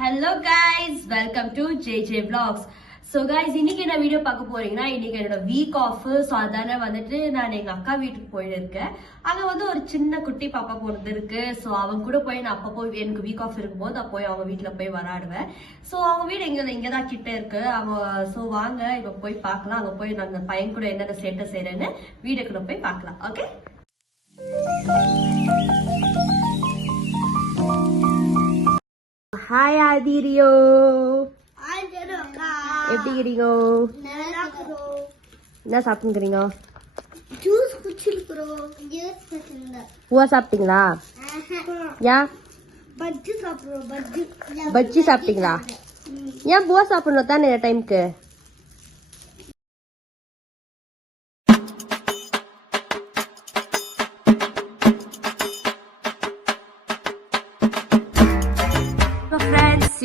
Hello guys, welcome to JJ Vlogs. So guys, இன்னைக்கு என்ன video பார்க்க போறீங்கன்னா இன்னைக்கு என்னோட வீக் ஆஃப். ஸோ அதானே வந்துட்டு நான் எங்க அக்கா வீட்டுக்கு போயிருக்கேன். அங்க வந்து ஒரு சின்ன குட்டி பாப்பா பொண்ணு இருக்கு. ஸோ அவங்க கூட போய் நான் அப்பப்போ எனக்கு வீக் ஆஃப் இருக்கும்போது நான் போய் அவங்க வீட்டுல போய் விளையாடுவேன். ஸோ அவங்க வீடு இங்கதான் கிட்ட இருக்கு. அவங்க ஸோ வாங்க இப்ப போய் பார்க்கலாம். அங்க போய் நான் அந்த பையன் கூட என்னென்ன சேட்டை செய்யறேன்னு வீட்டுக்குள்ள போய் பார்க்கலாம். ஓகே, ஹாய் ஆதிரியோ, எப்படி இருக்கீங்க? என்ன சாப்பிட்டுக்கிறீங்க? பூவா சாப்பிட்டீங்களா? ஏன் பஜ்ஜி சாப்பிட்டீங்களா? ஏன் பூவா சாப்பிடணும் தானே டைமுக்கு?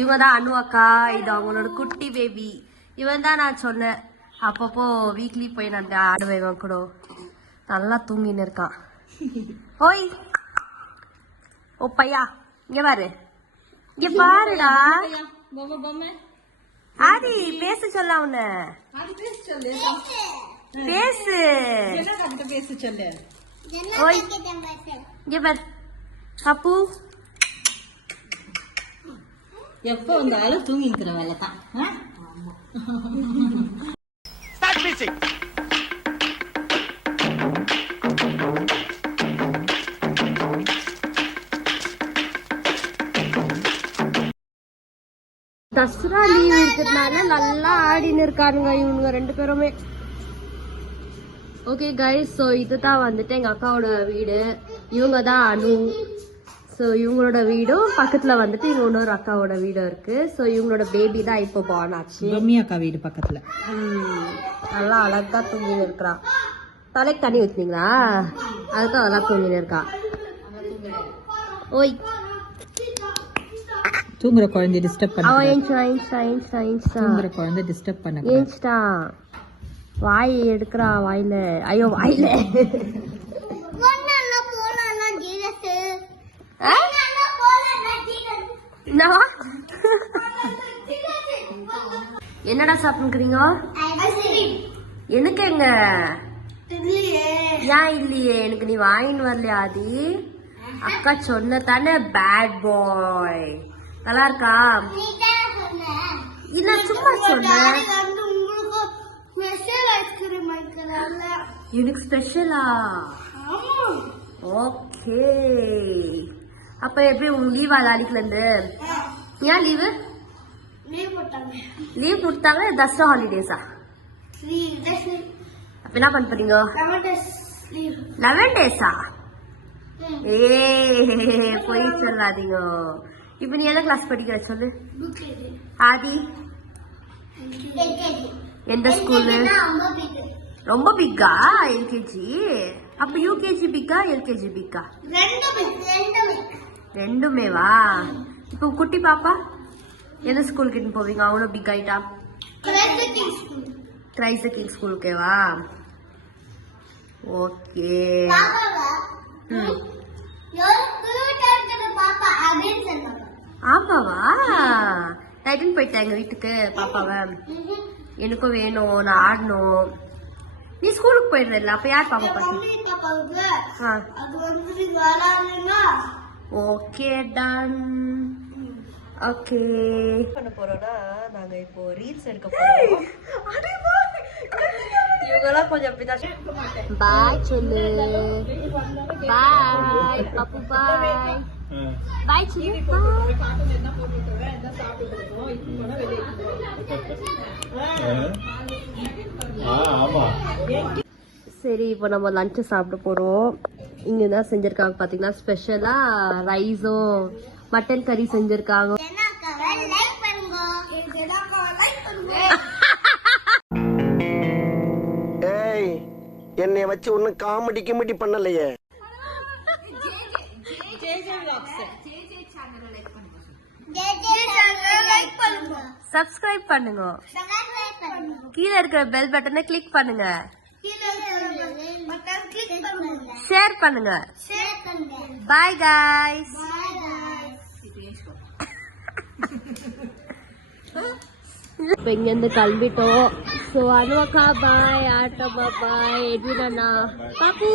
இவங்க தான் அனு அக்கா. இது அவங்களோட குட்டி பேபி. இவன் தான் நான் சொன்னேன் அப்பப்போ வீக்லி போய் நான் ஆடுவேன். இவன் கூட நல்லா தூங்கின்னு இருக்கான். ஓய் ஓ பையா, இங்க பாரு, இங்க பாருடா. ஆதி பேச சொல்ல, அவன பேசு. ஓய் இங்க பாரு அப்பு, எப்ப வந்தாலும் தூங்கிக்கிற வேலை தான். தசரா லீவ் இருக்கிறதுனால நல்லா ஆடின்னு இருக்கானுங்க இவனுங்க ரெண்டு பேருமே. ஓகே கைஸ், ஸோ இதுதான் வந்துட்டு எங்க அக்காவோட வீடு. இவங்க தான் அனு. ஸோ இவங்களோட வீடும் பக்கத்துல வந்துட்டு இவங்க இன்னொரு அக்காவோட வீடும் இருக்கு. ஸோ இவங்களோட பேபி தான் இப்போ பார்ன் ஆச்சு. அக்கா வீடு பக்கத்துல. நல்லா அழகா தூங்கின்னு இருக்கிறான். தலைக்கு தண்ணி ஊத்துனீங்களா? அதுதான் நல்லா தூங்கின்னு இருக்கான். ஓய் தூங்குற குழந்தை டிஸ்டர்ப் பண்ண. அவன் ஏஞ்சுடா குழந்தை டிஸ்டர்ப் பண்ண. ஏஞ்சுடா, வாய் எடுக்கிறா வாயில. ஐயோ வாயில என்னடா சாப்பிடுறீங்க? எனக்கு எங்க ஏன் இல்லையே? எனக்கு நீ வாங்கின்னு வரலையா? ஆதி அக்கா சொன்ன தானே பேட் பாய். நல்லா இருக்கா? இல்ல சும்மா சொன்னேன். எனக்கு ஸ்பெஷலா? ஓகே, அப்ப எப்படி உங்க லீவா நாளைக்குல இருந்து? ஏன் லீவு? லீவ் கொடுத்தாங்க. தசரா ஹாலிடேஸா? அப்ப என்ன பண்ண போறீங்க? 11 டேஸா? ஏ போய் சொல்லாதீங்க. இப்ப நீ என்ன கிளாஸ் படிக்கிற சொல்லு ஆதி? எந்த ஸ்கூலு? ரொம்ப பிக்கா? எல்கேஜி? அப்ப யூகேஜி பிக்கா எல்கேஜி பிக்கா? ரெண்டுமேவா? இப்போ குட்டி பாப்பா எந்த ஸ்கூலுக்கு போவீங்க? அவனும் பிக் ஆயிட்டா? கிரைஸ்ட் கிங் ஸ்கூலுக்கேவா? ஓகே. ஆமாவா? டைட்டன் போயிட்டா எங்க வீட்டுக்கு பாப்பாவ. எனக்கும் வேணும், நான் ஆடணும். நீ ஸ்கூலுக்கு போயிடுறல, அப்ப யார் பாப்பா பார்த்து? Okay done. ஓகே, பண்ண போறோம்னா நாங்க இப்போ ரீல்ஸ் எடுக்க போறோம். இவங்கெல்லாம் கொஞ்சம் அப்படிதான். பாய் சொல்லு. பாய் பப்பு, பாய் பாய் சொல்லு. சரி, இப்போ நம்ம லஞ்சு சாப்பிட போறோம். இங்க என்ன செஞ்சிருக்காங்க பாத்தீங்கன்னா, ஸ்பெஷலா ரைஸும் மட்டன் கறி செஞ்சிருக்காங்க. ஏய், என்னைய வச்சு ஒன்னும் காமெடி கிமெடி பண்ணலையே. சப்ஸ்கிரைப் பண்ணுங்க. கீழே இருக்கிற பெல் பட்டனை கிளிக் பண்ணுங்க. ஷேர் பண்ணுங்க. Bye guys. இப்போ இங்கேருந்து கிளம்பிட்டோம். ஸோ அனுவக்கா பாய், ஆட்டம்மா பாய், எட்வின் அண்ணா பாப்பு.